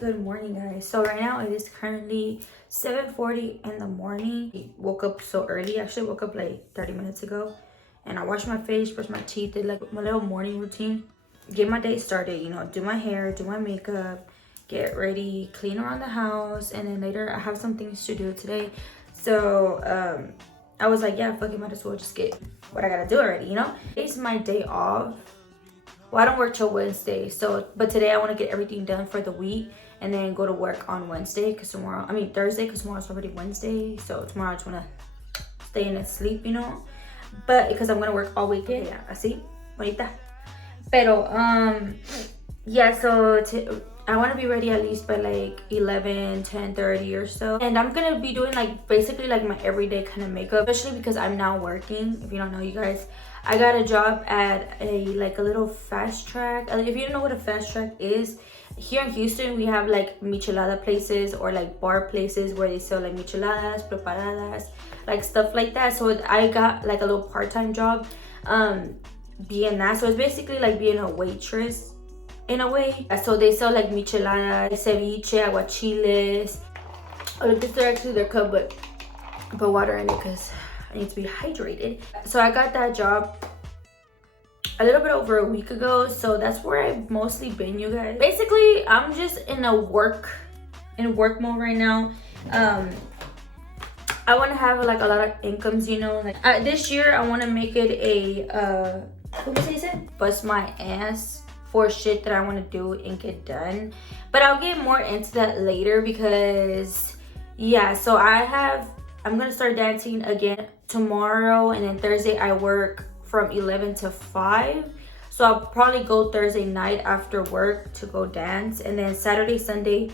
Good morning, guys. So right now it is currently 7:40 in the morning. I woke up so early. Actually woke up like 30 minutes ago, and I washed my face, brushed my teeth, did like my little morning routine, get my day started, you know, do my hair, do my makeup, get ready, clean around the house, and then later I have some things to do today. So I was like, yeah, fuck it, might as well just get what I gotta do already, you know. It's my day off. Well, I don't work till Wednesday, so but today I want to get everything done for the week and then go to work on Wednesday because Thursday, because tomorrow's already Wednesday. So tomorrow I just want to stay in and sleep, you know. But because I'm gonna work all weekend, yeah, así, bonita. Pero yeah, so I want to be ready at least by like 10:30 or so, and I'm gonna be doing like basically like my everyday kind of makeup, especially because I'm now working. If you don't know, you guys, I got a job at a little fast track. If you don't know what a fast track is, here in Houston we have like michelada places or like bar places where they sell like micheladas, preparadas, like stuff like that. So I got like a little part-time job being that. So it's basically like being a waitress in a way. So they sell like micheladas, ceviche, aguachiles. Oh look, this is actually their cup, but I put water in it because I need to be hydrated. So I got that job a little bit over a week ago, so that's where I've mostly been, you guys. Basically, I'm just in work mode right now. I want to have like a lot of incomes, you know. Like this year, I want to make it a bust my ass for shit that I want to do and get done. But I'll get more into that later because yeah. So I'm gonna start dancing again tomorrow, and then Thursday I work from 11 to 5. So I'll probably go Thursday night after work to go dance, and then Friday, Saturday,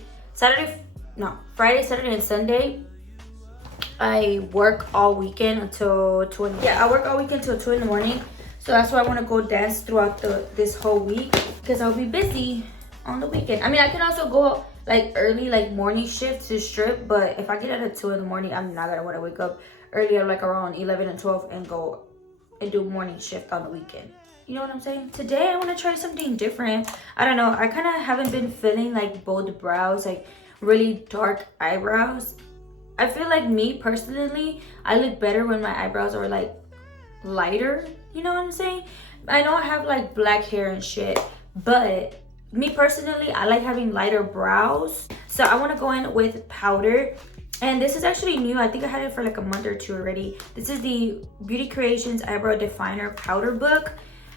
and Sunday I work all weekend until 2. Yeah, I work all weekend till 2 in the morning. So that's why I want to go dance throughout this whole week because I'll be busy on the weekend. I mean, I can also go like early, like morning shift to strip, but if I get out at 2 in the morning, I'm not gonna want to wake up earlier, like around 11 and 12, and go and do morning shift on the weekend. You know what I'm saying? Today I want to try something different. I don't know, I kind of haven't been feeling like bold brows, like really dark eyebrows. I feel like me personally, I look better when my eyebrows are like lighter. You know what I'm saying? I know I have like black hair and shit, but me personally, I like having lighter brows. So I want to go in with powder, and this is actually new. I think I had it for like a month or two already. This is the Beauty Creations Eyebrow Definer Powder Book,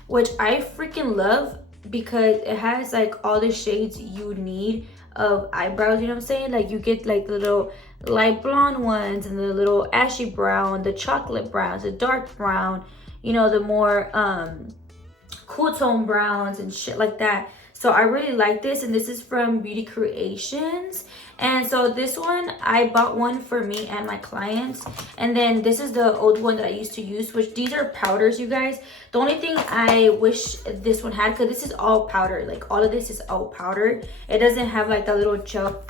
which I freaking love because it has like all the shades you need of eyebrows. You know what I'm saying? Like you get like the little light blonde ones and the little ashy brown, the chocolate browns, the dark brown, you know, the more cool tone browns and shit like that. So I really like this, and this is from Beauty Creations. And so this one, I bought one for me and my clients, and then this is the old one that I used to use, which these are powders, you guys. The only thing I wish this one had, because this is all powder, like all of this is all powder, it doesn't have like that little gel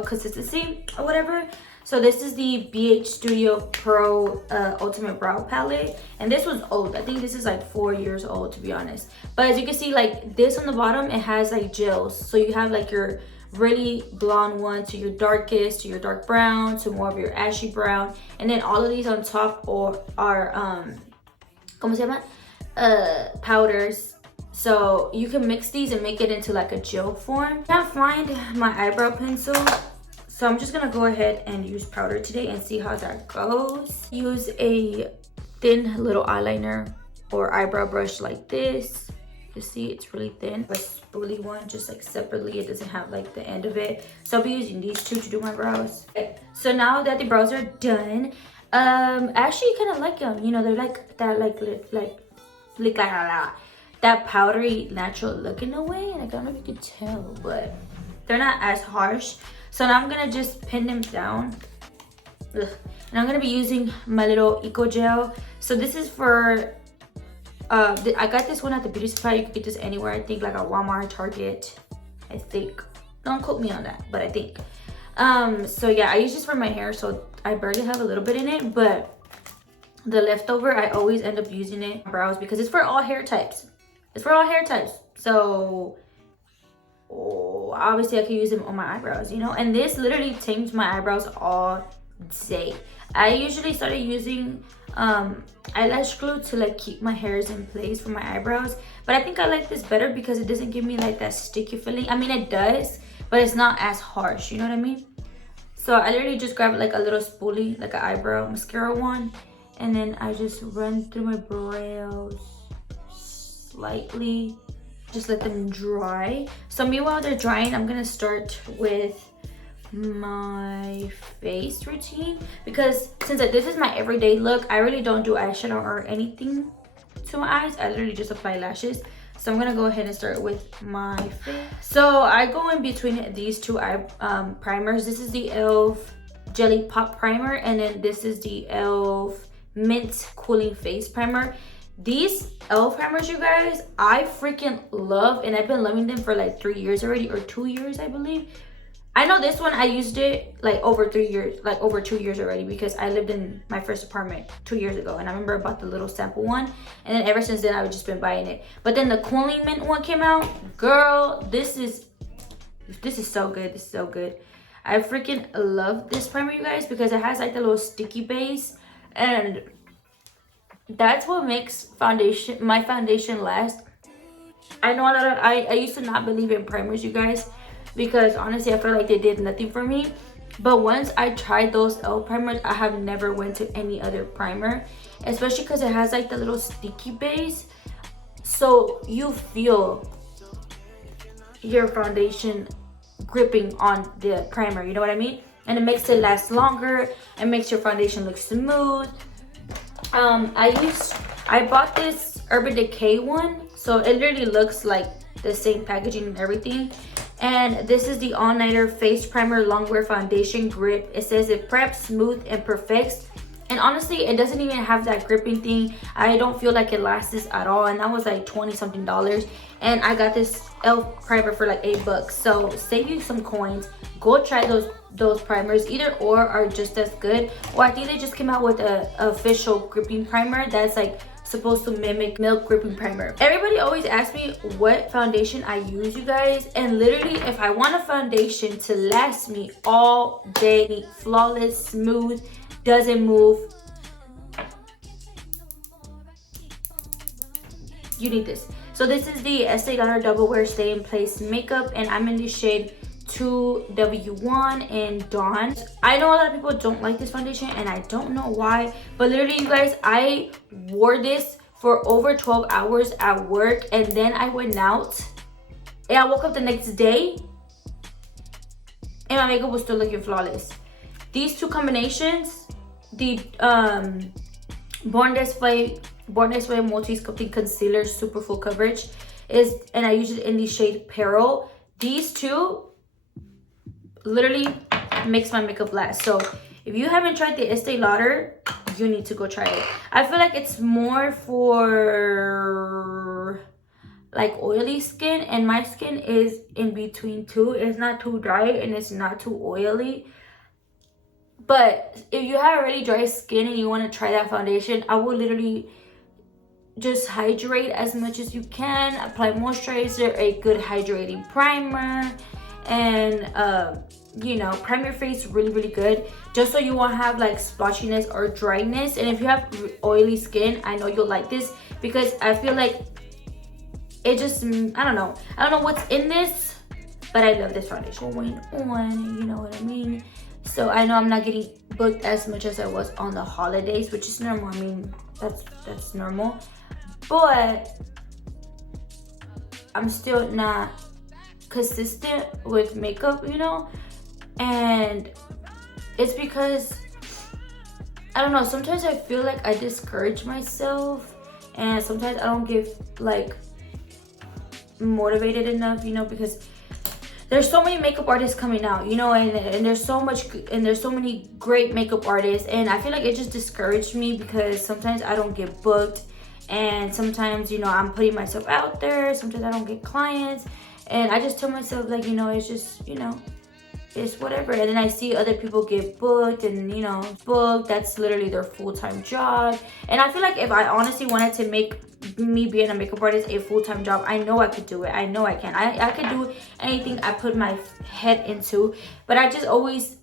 consistency or whatever. So this is the BH Studio Pro Ultimate Brow Palette. And this was old. I think this is like 4 years old, to be honest. But as you can see, like this on the bottom, it has like gels. So you have like your really blonde one to your darkest, to your dark brown, to more of your ashy brown. And then all of these on top are ¿cómo se llama? Powders. So you can mix these and make it into like a gel form. I can't find my eyebrow pencil, so I'm just gonna go ahead and use powder today and see how that goes. Use a thin little eyeliner or eyebrow brush like this. You see, it's really thin. A spoolie one, just like separately. It doesn't have like the end of it. So I'll be using these two to do my brows. Okay. So now that the brows are done, I actually kind of like them. You know, they're like that, like that powdery natural look in a way. Like I don't know if you could tell, but they're not as harsh. So now I'm gonna just pin them down. Ugh. And I'm gonna be using my little Eco Gel. So this is for, I got this one at the beauty supply. You can get this anywhere, I think, like at Walmart, Target, I think. Don't quote me on that, but I think. So yeah, I use this for my hair, so I barely have a little bit in it, but the leftover, I always end up using it on brows because it's for all hair types. It's for all hair types. So oh, obviously I can use them on my eyebrows, you know. And this literally tames my eyebrows all day. I usually started using eyelash glue to like keep my hairs in place for my eyebrows, but I think I like this better because it doesn't give me like that sticky feeling. I mean, it does, but it's not as harsh, you know what I mean? So I literally just grab like a little spoolie, like an eyebrow mascara one, and then I just run through my brows slightly, just let them dry. So meanwhile they're drying, I'm gonna start with my face routine, because since this is my everyday look, I really don't do eyeshadow or anything to my eyes. I literally just apply lashes. So I'm gonna go ahead and start with my face. So I go in between these two primers. This is the e.l.f. Jelly Pop Primer, and then this is the e.l.f. Mint Cooling Face Primer. These e.l.f. primers, you guys, I freaking love, and I've been loving them for like 3 years already, or 2 years, I believe. I know this one, I used it like over 3 years, like over 2 years already, because I lived in my first apartment 2 years ago, and I remember I bought the little sample one, and then ever since then I've just been buying it. But then the cooling mint one came out. Girl, this is so good. This is so good. I freaking love this primer, you guys, because it has like the little sticky base, and that's what makes my foundation last. I know a lot of I used to not believe in primers, you guys, because honestly I felt like they did nothing for me. But once I tried those e.l.f. primers, I have never went to any other primer, especially because it has like the little sticky base, so you feel your foundation gripping on the primer, you know what I mean? And it makes it last longer. It makes your foundation look smooth. I bought this Urban Decay one, so it literally looks like the same packaging and everything. And this is the All Nighter Face Primer Longwear Foundation Grip. It says it preps, smooth, and perfects. And honestly, it doesn't even have that gripping thing. I don't feel like it lasts this at all, and that was like $20-something. And I got this e.l.f. primer for like $8. So save you some coins. Go try those primers. Either or are just as good. Or I think they just came out with a official gripping primer that's like supposed to mimic Milk Gripping Primer. Everybody always asks me what foundation I use, you guys, and literally if I want a foundation to last me all day, flawless, smooth, doesn't move, you need this. So this is the Estee Lauder Double Wear Stay in Place Makeup, and I'm in the shade 2W1 in Dawn. I know a lot of people don't like this foundation, and I don't know why, but literally, you guys, I wore this for over 12 hours at work, and then I went out and I woke up the next day and my makeup was still looking flawless. These two combinations, the Born This Way Multi-Sculpting Concealer Super Full Coverage and I use it in the shade Peril. These two literally makes my makeup last. So if you haven't tried the Estee Lauder, you need to go try it. I feel like it's more for like oily skin, and my skin is in between two. It's not too dry and it's not too oily. But if you have really dry skin and you want to try that foundation, I will literally just hydrate as much as you can. Apply moisturizer, a good hydrating primer, and you know, prime your face really good, just so you won't have like splotchiness or dryness. And if you have oily skin, I know you'll like this, because I feel like it just, I don't know what's in this, but I love this foundation. Going on, you know what I mean? So I know I'm not getting booked as much as I was on the holidays, which is normal. I mean, that's normal, but I'm still not consistent with makeup, you know. And it's because, I don't know, sometimes I feel like I discourage myself, and sometimes I don't get like motivated enough, you know, because there's so many makeup artists coming out, you know, and there's so many great makeup artists, and I feel like it just discouraged me because sometimes I don't get booked, and sometimes, you know, I'm putting myself out there, sometimes I don't get clients, and I just tell myself, like, you know, it's just, you know, it's whatever. And then I see other people get booked, and, you know, booked, that's literally their full-time job. And I feel like if I honestly wanted to make me being a makeup artist a full-time job. I know I could do it. I know I can. I could do anything I put my head into. But I just always,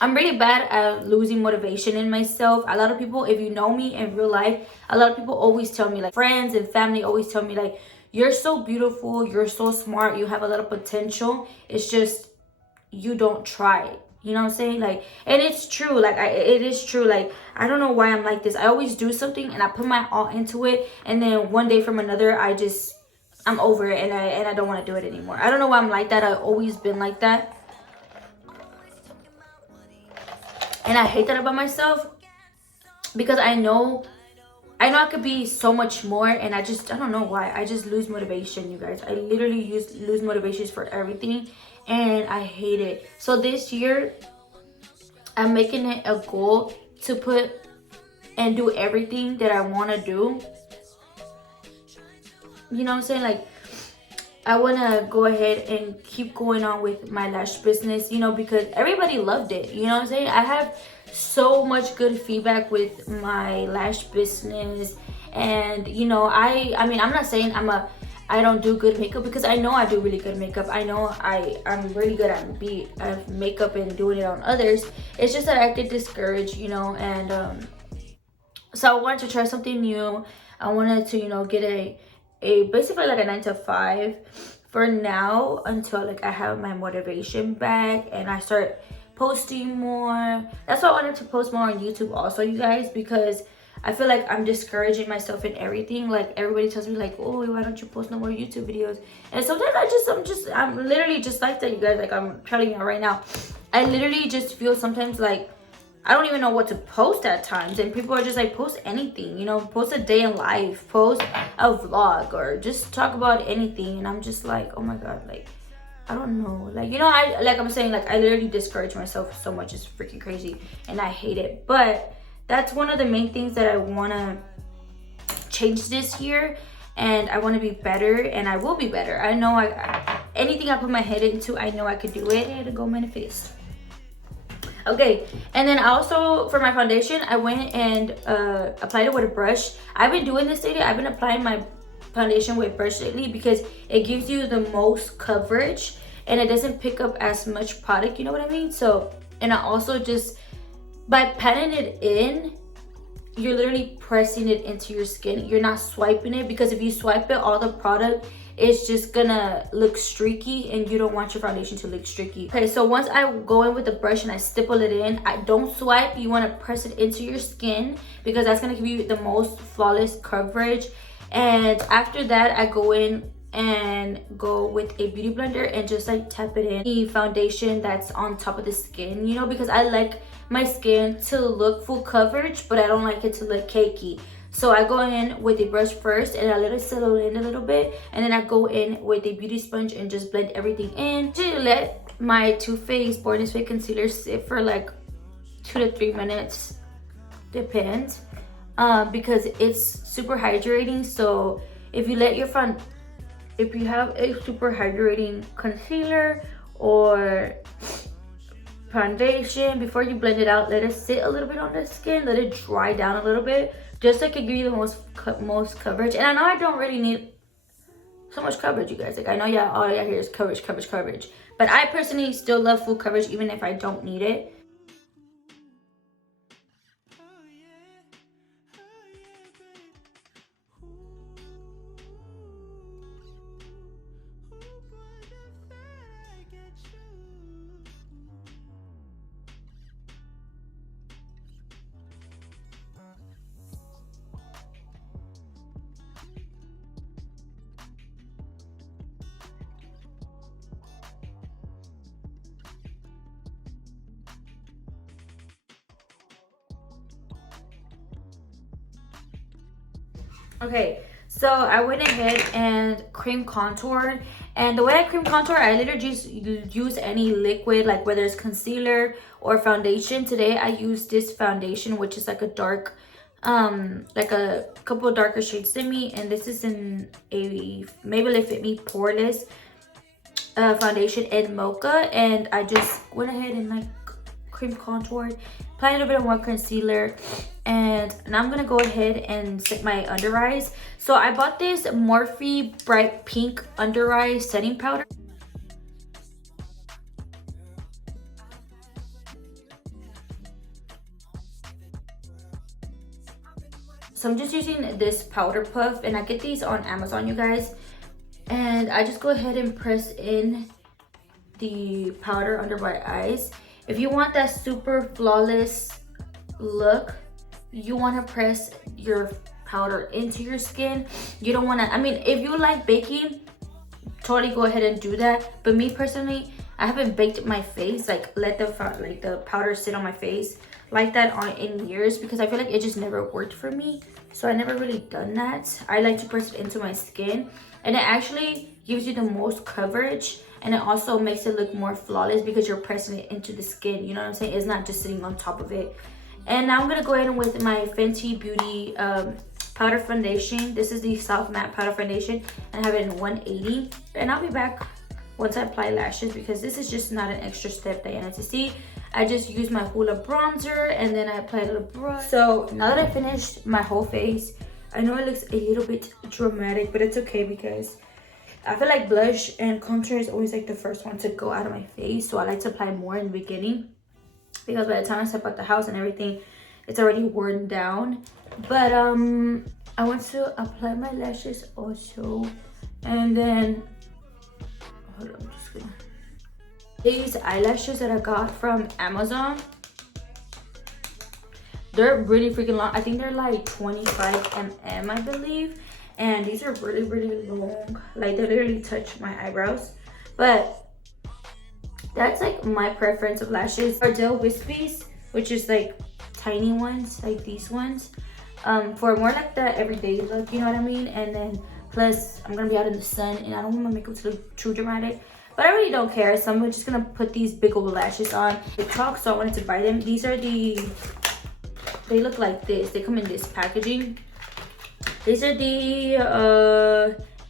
I'm really bad at losing motivation in myself. A lot of people, if you know me in real life, a lot of people always tell me, like friends and family always tell me, like, you're so beautiful, you're so smart, you have a lot of potential. It's just you don't try it. You know what I'm saying? Like, and it's true. Like, it is true. Like, I don't know why I'm like this. I always do something and I put my all into it, and then one day from another, I'm over it, and I don't want to do it anymore. I don't know why I'm like that. I've always been like that. And I hate that about myself, because I know I could be so much more, and I don't know why. I just lose motivation, you guys. I literally lose motivations for everything, and I hate it. So this year, I'm making it a goal to put and do everything that I want to do. You know what I'm saying? Like, I want to go ahead and keep going on with my lash business, you know, because everybody loved it. You know what I'm saying? I have so much good feedback with my lash business. And, you know, I mean, I'm not saying I don't do good makeup, because I know I do really good makeup. I know I'm really good at makeup and doing it on others. It's just that I get discouraged, you know, and so I wanted to try something new. I wanted to, you know, get a basically like a 9 to 5 for now, until like I have my motivation back and I start posting more. That's why I wanted to post more on YouTube also, you guys, because I feel like I'm discouraging myself in everything. Like, everybody tells me, like, oh, why don't you post no more YouTube videos? And sometimes I'm literally just like that, you guys. Like, I'm telling you right now, I literally just feel sometimes like I don't even know what to post at times, and people are just like, post anything, you know, post a day in life, post a vlog, or just talk about anything. And I'm just like, oh my god, like, I don't know, like, you know, I'm saying, like, I literally discourage myself so much. It's freaking crazy, and I hate it. But that's one of the main things that I want to change this year, and I want to be better, and I will be better. I know anything I put my head into, I know I could do it, and go manifest. Okay, and then also for my foundation, I went and applied it with a brush. I've been doing this lately. I've been applying my foundation with brush lately, because it gives you the most coverage and it doesn't pick up as much product, you know what I mean? So, and I also just, by patting it in, you're literally pressing it into your skin. You're not swiping it, because if you swipe it, all the product, it's just gonna look streaky, and you don't want your foundation to look streaky. Okay, so once I go in with the brush and I stipple it in, I don't swipe. You want to press it into your skin, because that's gonna give you the most flawless coverage. And after that, I go in and go with a beauty blender and just like tap it in the foundation that's on top of the skin, you know, because I like my skin to look full coverage, but I don't like it to look cakey. So I go in with a brush first and I let it settle in a little bit, and then I go in with a beauty sponge and just blend everything in. To let my Too Faced Born This Way concealer sit for like 2 to 3 minutes, depends, because it's super hydrating. So if you have a super hydrating concealer or foundation, before you blend it out, let it sit a little bit on the skin, let it dry down a little bit, just so it can give you the most coverage. And I know I don't really need so much coverage, you guys. Like, I know all y'all hear is coverage, but I personally still love full coverage even if I don't need it. Okay, so I went ahead and cream contoured, and the way I cream contour, I literally just use any liquid, like whether it's concealer or foundation. Today I used this foundation, which is like a dark, like a couple of darker shades than me, and this is in a Maybelline Fit Me Poreless foundation in Mocha, and I just went ahead and like cream contour, apply a little bit of more concealer, and now I'm gonna go ahead and set my under eyes. So I bought this Morphe Bright Pink Under Eye Setting Powder. So I'm just using this powder puff, and I get these on Amazon, you guys. And I just go ahead and press in the powder under my eyes. If you want that super flawless look, you want to press your powder into your skin. You don't want to, I mean, if you like baking, totally go ahead and do that. But me personally, I haven't baked my face, like let the powder sit on my face like that in years, because I feel like it just never worked for me. So I never really done that. I like to press it into my skin, and it actually gives you the most coverage, and it also makes it look more flawless because you're pressing it into the skin. You know what I'm saying? It's not just sitting on top of it. And now I'm gonna go in with my Fenty Beauty powder foundation. This is the soft matte powder foundation, and I have it in 180. And I'll be back once I apply lashes, because this is just not an extra step that you need to see. I just use my Hoola bronzer, and then I apply a little brush. So now that I finished my whole face, I know it looks a little bit dramatic, but it's okay, because I feel like blush and contour is always like the first one to go out of my face. So I like to apply more in the beginning, because by the time I step out the house and everything, it's already worn down. But I want to apply my lashes also, and then hold on, I'm just gonna, these eyelashes that I got from Amazon, they're really freaking long. I think they're like 25 mm, I believe, and these are really, really long. Like, they literally touch my eyebrows. But that's like my preference of lashes. Ardell Wispies, which is like tiny ones, like these ones, for more like the everyday look, you know what I mean? And then plus I'm gonna be out in the sun, and I don't want my makeup to look too dramatic, but I really don't care. So I'm just gonna put these big old lashes on TikTok, so I wanted to buy them. These are they look like this. They come in this packaging. These are the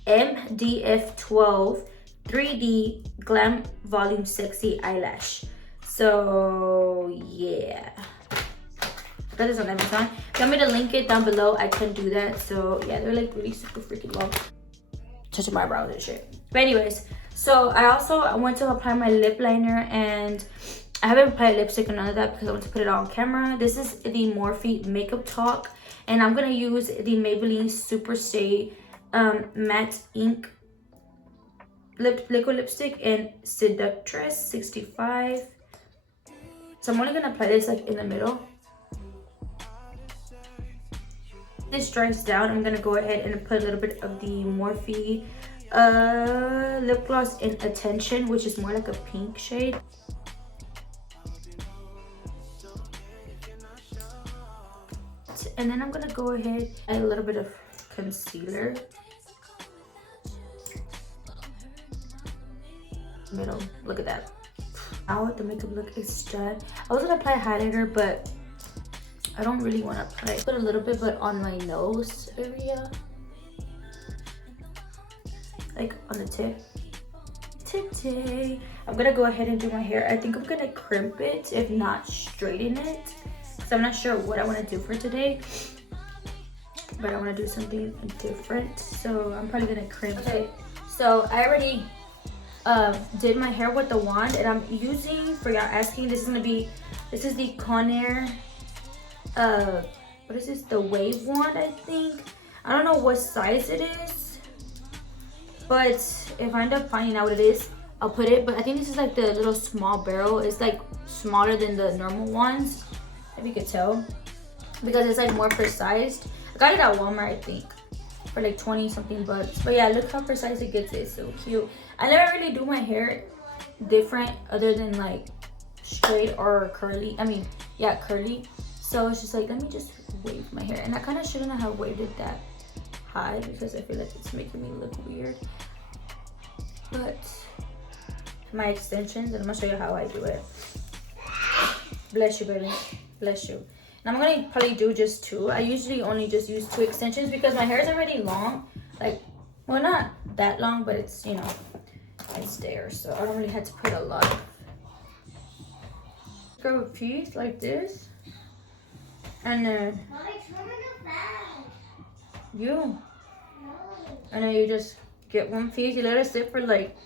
MDF12 3D Glam Volume Sexy Eyelash. So yeah, I got this on Amazon. If you want me to link it down below, I can do that. So yeah, they're like really super freaking long, touching my brows and shit. But anyways, so I want to apply my lip liner, and I haven't applied lipstick or none of that because I want to put it on camera. This is the Morphe Makeup Talk, and I'm gonna use the Maybelline Super Stay Matte Ink liquid lipstick in Seductress 65. So I'm only gonna apply this like in the middle. This dries down, I'm gonna go ahead and put a little bit of the Morphe lip gloss in Attention, which is more like a pink shade. And then I'm gonna go ahead and add a little bit of concealer. Middle, look at that. Now the makeup look is done. I was gonna apply highlighter, but I don't really want to apply. Put a little bit, but on my nose area, like on the tip. Today I'm gonna go ahead and do my hair. I think I'm gonna crimp it, if not straighten it, because I'm not sure what I want to do for today, but I want to do something different. So I'm probably gonna crimp it. So I already did my hair with the wand, and I'm using, for y'all asking, this is the Conair what is this, the wave wand, I think. I don't know what size it is, but if I end up finding out what it is, I'll put it. But I think this is like the little small barrel. It's like smaller than the normal ones, if you could tell, because it's like more precise. I got it at Walmart, I think, for like 20 something bucks. But yeah, look how precise it gets. It's so cute. I never really do my hair different other than like straight or curly. I mean, yeah, curly. So it's just like, let me just wave my hair. And I kind of shouldn't have waved it that high, because I feel like it's making me look weird. But my extensions, and I'm gonna show you how I do it. Bless you, baby, bless you. And I'm gonna probably do just two. I usually only just use 2 extensions because my hair is already long. Like, well, not that long, but it's, you know, it's there. So I don't really have to put a lot. Grab a piece like this. And then you. And then you just get one piece. You let it sit for like